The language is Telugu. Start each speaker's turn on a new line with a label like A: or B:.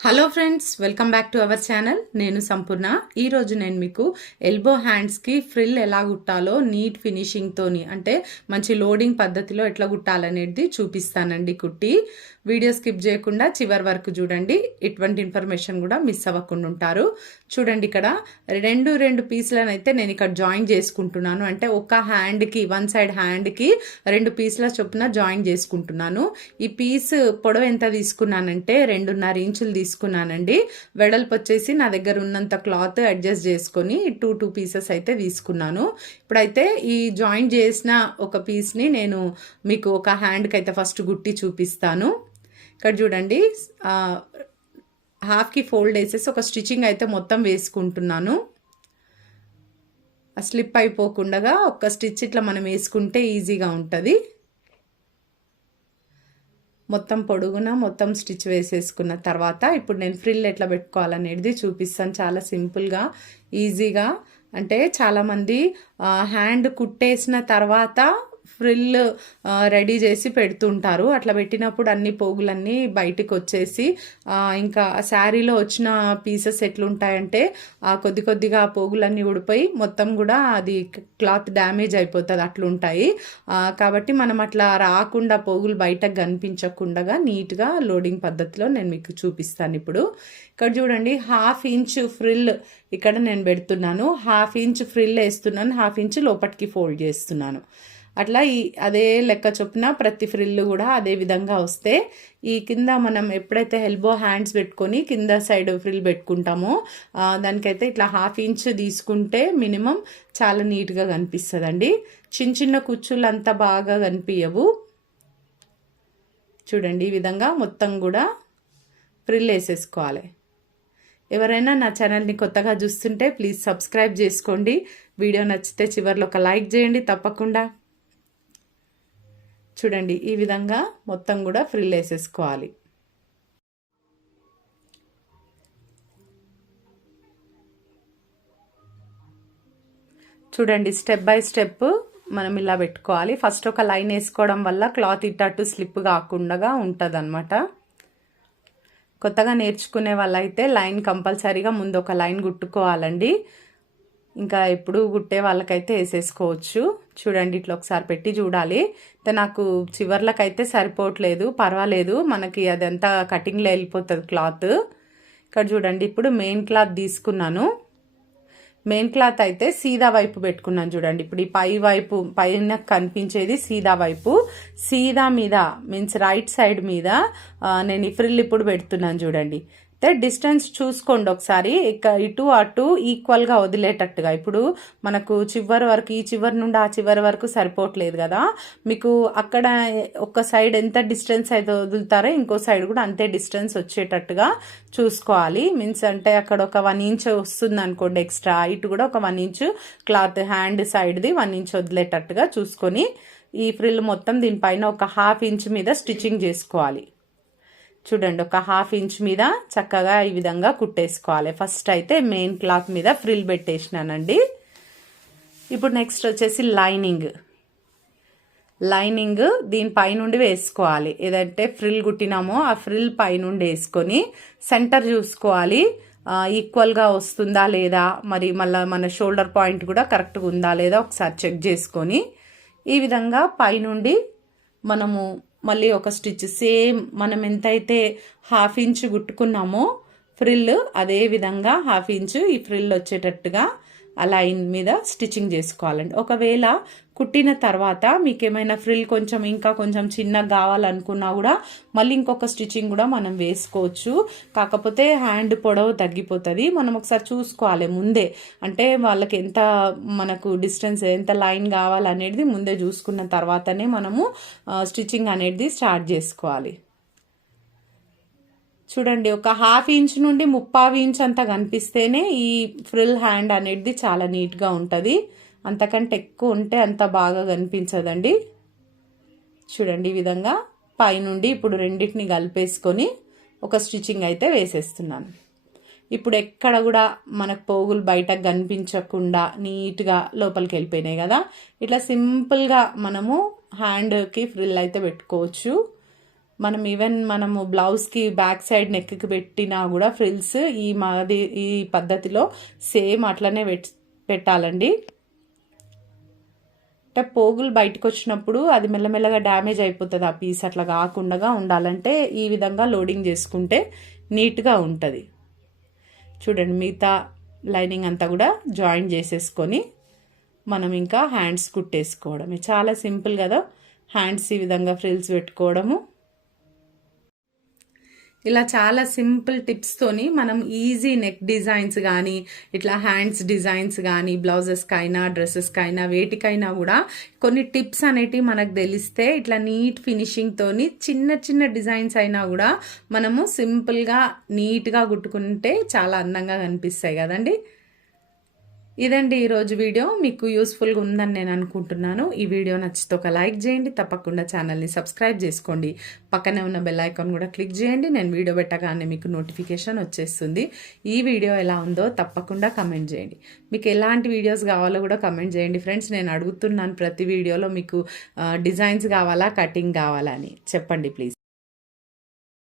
A: Hello friends welcome back to our channel నేను సంపూర్ణ. ఈరోజు నేను మీకు ఎల్బో హ్యాండ్స్కి ఫ్రిల్ ఎలా కుట్టాలో నీట్ ఫినిషింగ్తోని అంటే మంచి లోడింగ్ పద్ధతిలో ఎట్లా కుట్టాలనేది చూపిస్తానండి కుట్టి. వీడియో స్కిప్ చేయకుండా చివరి వరకు చూడండి. ఇటువంటి ఇన్ఫర్మేషన్ కూడా మిస్ అవ్వకుండా ఉంటారు. చూడండి ఇక్కడ రెండు రెండు పీసులను అయితే నేను ఇక్కడ జాయిన్ చేసుకుంటున్నాను. అంటే ఒక హ్యాండ్కి వన్ సైడ్ హ్యాండ్కి రెండు పీసుల చొప్పున జాయిన్ చేసుకుంటున్నాను. ఈ పీస్ పొడవు ఎంత తీసుకున్నానంటే రెండున్నర ఇంచులు తీసుకున్నానండి. వెడల్పు వచ్చేసి నా దగ్గర ఉన్నంత క్లాత్ అడ్జస్ట్ చేసుకొని టూ టూ పీసెస్ అయితే తీసుకున్నాను. ఇప్పుడైతే ఈ జాయిన్ చేసిన ఒక పీస్ని నేను మీకు ఒక హ్యాండ్కి అయితే ఫస్ట్ గుట్టి చూపిస్తాను. ఇక్కడ చూడండి హాఫ్కి ఫోల్డ్ వేసేసి ఒక స్టిచ్చింగ్ అయితే మొత్తం వేసుకుంటున్నాను. స్లిప్ అయిపోకుండా ఒక స్టిచ్ ఇట్లా మనం వేసుకుంటే ఈజీగా ఉంటుంది. మొత్తం పొడుగున మొత్తం స్టిచ్ వేసేసుకున్న తర్వాత ఇప్పుడు నేను ఫ్రిల్ ఎట్లా పెట్టుకోవాలనేది చూపిస్తాను. చాలా సింపుల్గా ఈజీగా. అంటే చాలామంది హ్యాండ్ కుట్టేసిన తర్వాత ఫ్రిల్ రెడీ చేసి పెడుతుంటారు. అట్లా పెట్టినప్పుడు అన్ని పోగులన్నీ బయటకు వచ్చేసి ఇంకా శారీలో వచ్చిన పీసెస్ ఎట్లుంటాయంటే కొద్ది కొద్దిగా ఆ పోగులన్నీ ఊడిపోయి మొత్తం కూడా అది క్లాత్ డ్యామేజ్ అయిపోతుంది అట్లుంటాయి. కాబట్టి మనం అట్లా రాకుండా పోగులు బయటకు కనిపించకుండా నీట్గా లోడింగ్ పద్ధతిలో నేను మీకు చూపిస్తాను ఇప్పుడు. ఇక్కడ చూడండి హాఫ్ ఇంచ్ ఫ్రిల్ ఇక్కడ నేను పెడుతున్నాను. హాఫ్ ఇంచ్ ఫ్రిల్ వేస్తున్నాను హాఫ్ ఇంచ్ లోపటికి ఫోల్డ్ చేస్తున్నాను. అట్లా ఈ అదే లెక్క చొప్పున ప్రతి ఫ్రిల్ కూడా అదే విధంగా వస్తే ఈ కింద మనం ఎప్పుడైతే ఎల్బో హ్యాండ్స్ పెట్టుకొని కింద సైడ్ ఫ్రిల్ పెట్టుకుంటామో దానికైతే ఇట్లా హాఫ్ ఇంచ్ తీసుకుంటే మినిమం చాలా నీట్గా కనిపిస్తుందండి. చిన్న చిన్న కుచ్చులు అంతా బాగా కనిపించవు చూడండి ఈ విధంగా మొత్తం కూడా ఫ్రిల్ వేసేసుకోవాలి. ఎవరైనా నా ఛానల్ని కొత్తగా చూస్తుంటే ప్లీజ్ సబ్స్క్రైబ్ చేసుకోండి. వీడియో నచ్చితే చివరిలో ఒక లైక్ చేయండి తప్పకుండా. చూడండి ఈ విధంగా మొత్తం కూడా ఫ్రిల్ వేసేసుకోవాలి. చూడండి స్టెప్ బై స్టెప్ మనం ఇలా పెట్టుకోవాలి. ఫస్ట్ ఒక లైన్ వేసుకోవడం వల్ల క్లాత్ ఇట్టట్టు స్లిప్ కాకుండా ఉంటుంది అనమాట కొత్తగా నేర్చుకునే వాళ్ళైతే లైన్ కంపల్సరీగా ముందు ఒక లైన్ కుట్టుకోవాలండి ఇంకా ఎప్పుడు గుట్టే వాళ్ళకైతే వేసేసుకోవచ్చు. చూడండి ఇట్లా ఒకసారి పెట్టి చూడాలి. నాకు చివర్లకైతే సరిపోవట్లేదు. పర్వాలేదు మనకి అదంతా కటింగ్లో వెళ్ళిపోతుంది క్లాత్. ఇక్కడ చూడండి ఇప్పుడు మెయిన్ క్లాత్ తీసుకున్నాను. మెయిన్ క్లాత్ అయితే సీదా వైపు పెట్టుకున్నాను చూడండి. ఇప్పుడు ఈ పై వైపు పైన కనిపించేది సీదా వైపు. సీదా మీద మీన్స్ రైట్ సైడ్ మీద నేను ఈ ఫ్రిల్ ఇప్పుడు పెడుతున్నాను చూడండి. అయితే డిస్టెన్స్ చూసుకోండి ఒకసారి. ఇక ఇటు అటు ఈక్వల్గా వదిలేటట్టుగా. ఇప్పుడు మనకు చివరి వరకు ఈ చివరి నుండి ఆ చివరి వరకు సరిపోవట్లేదు కదా. మీకు అక్కడ ఒక సైడ్ ఎంత డిస్టెన్స్ అయితే వదులుతారో ఇంకో సైడ్ కూడా అంతే డిస్టెన్స్ వచ్చేటట్టుగా చూసుకోవాలి. మీన్స్ అంటే అక్కడ ఒక వన్ ఇంచ్ వస్తుంది అనుకోండి ఎక్స్ట్రా ఇటు కూడా ఒక వన్ ఇంచ్ క్లాత్ హ్యాండ్ సైడ్ది వన్ ఇంచ్ వదిలేటట్టుగా చూసుకొని ఈ ఫ్రిల్ మొత్తం దీనిపైన ఒక హాఫ్ ఇంచ్ మీద స్టిచ్చింగ్ చేసుకోవాలి. చూడండి ఒక హాఫ్ ఇంచ్ మీద చక్కగా ఈ విధంగా కుట్టేసుకోవాలి. ఫస్ట్ అయితే మెయిన్ క్లాత్ మీద ఫ్రిల్ పెట్టేసినానండి. ఇప్పుడు నెక్స్ట్ వచ్చేసి లైనింగ్ లైనింగ్ దీని పైనుండి వేసుకోవాలి. ఏదంటే ఫ్రిల్ కుట్టినామో ఆ ఫ్రిల్ పైనుండి వేసుకొని సెంటర్ చూసుకోవాలి. ఈక్వల్గా వస్తుందా లేదా? మరి మళ్ళీ మన షోల్డర్ పాయింట్ కూడా కరెక్ట్గా ఉందా లేదా ఒకసారి చెక్ చేసుకొని ఈ విధంగా పైనుండి మనము మళ్ళీ ఒక స్టిచ్. సేమ్ మనం ఎంతైతే హాఫ్ ఇంచ్ కుట్టుకున్నామో ఫ్రిల్ అదే విధంగా హాఫ్ ఇంచ్ ఈ ఫ్రిల్ వచ్చేటట్టుగా ఆ లైన్ మీద స్టిచ్చింగ్ చేసుకోవాలండి. ఒకవేళ కుట్టిన తర్వాత మీకు ఏమైనా ఫ్రిల్ కొంచెం ఇంకా కొంచెం చిన్నగా కావాలనుకున్నా కూడా మళ్ళీ ఇంకొక స్టిచ్చింగ్ కూడా మనం వేసుకోవచ్చు. కాకపోతే హ్యాండ్ పొడవు తగ్గిపోతుంది. మనం ఒకసారి చూసుకోవాలి ముందే. అంటే వాళ్ళకి ఎంత మనకు డిస్టెన్స్ ఎంత లైన్ కావాలనేది ముందే చూసుకున్న తర్వాతనే మనము స్టిచ్చింగ్ అనేది స్టార్ట్ చేసుకోవాలి. చూడండి ఒక హాఫ్ ఇంచ్ నుండి ముప్పావు ఇంచ్ అంతా కనిపిస్తేనే ఈ ఫ్రిల్ హ్యాండ్ అనేది చాలా నీట్గా ఉంటుంది. అంతకంటే ఎక్కువ ఉంటే అంత బాగా కనిపించదండి. చూడండి ఈ విధంగా పైనుండి ఇప్పుడు రెండింటిని కలిపేసుకొని ఒక స్టిచ్చింగ్ అయితే వేసేస్తున్నాను. ఇప్పుడు ఎక్కడ కూడా మనకు పోగులు బయటకు కనిపించకుండా నీట్గా లోపలికి వెళ్ళిపోయినాయి కదా. ఇట్లా సింపుల్గా మనము హ్యాండ్కి ఫ్రిల్ అయితే పెట్టుకోవచ్చు. మనం ఈవెన్ మనము బ్లౌజ్కి బ్యాక్ సైడ్ నెక్కి పెట్టినా కూడా ఫ్రిల్స్ ఈ మాది ఈ పద్ధతిలో సేమ్ అట్లనే పెట్టాలండి. అంటే పోగులు బయటకు వచ్చినప్పుడు అది మెల్లమెల్లగా డ్యామేజ్ అయిపోతుంది ఆ పీస్ అట్లా కాకుండా ఉండాలంటే ఈ విధంగా లోడింగ్ చేసుకుంటే నీట్గా ఉంటుంది. చూడండి మిగతా లైనింగ్ అంతా కూడా జాయిన్ చేసేసుకొని మనం ఇంకా హ్యాండ్స్ కుట్టేసుకోవడమే. చాలా సింపుల్ కదా హ్యాండ్స్ ఈ విధంగా ఫ్రిల్స్ పెట్టుకోవడము. ఇలా చాలా సింపుల్ టిప్స్తోని మనం ఈజీ నెక్ డిజైన్స్ కానీ ఇట్లా హ్యాండ్స్ డిజైన్స్ కానీ బ్లౌజెస్కైనా డ్రెస్సెస్కైనా వేటికైనా కూడా కొన్ని టిప్స్ అనేటివి మనకు తెలిస్తే ఇట్లా నీట్ ఫినిషింగ్తోని చిన్న చిన్న డిజైన్స్ అయినా కూడా మనము సింపుల్గా నీట్గా కుట్టుకుంటే చాలా అందంగా కనిపిస్తాయి కదండి? ఇదండి ఈరోజు వీడియో. మీకు యూస్ఫుల్గా ఉందని నేను అనుకుంటున్నాను. ఈ వీడియో నచ్చితే ఒక లైక్ చేయండి. తప్పకుండా ఛానల్ని సబ్స్క్రైబ్ చేసుకోండి. పక్కనే ఉన్న బెల్ ఐకాన్ కూడా క్లిక్ చేయండి. నేను వీడియో పెట్టగానే మీకు నోటిఫికేషన్ వచ్చేస్తుంది. ఈ వీడియో ఎలా ఉందో తప్పకుండా కమెంట్ చేయండి. మీకు ఎలాంటి వీడియోస్ కావాలో కూడా కమెంట్ చేయండి. ఫ్రెండ్స్ నేను అడుగుతున్నాను ప్రతి వీడియోలో మీకు డిజైన్స్ కావాలా కటింగ్ కావాలా అని. చెప్పండి ప్లీజ్.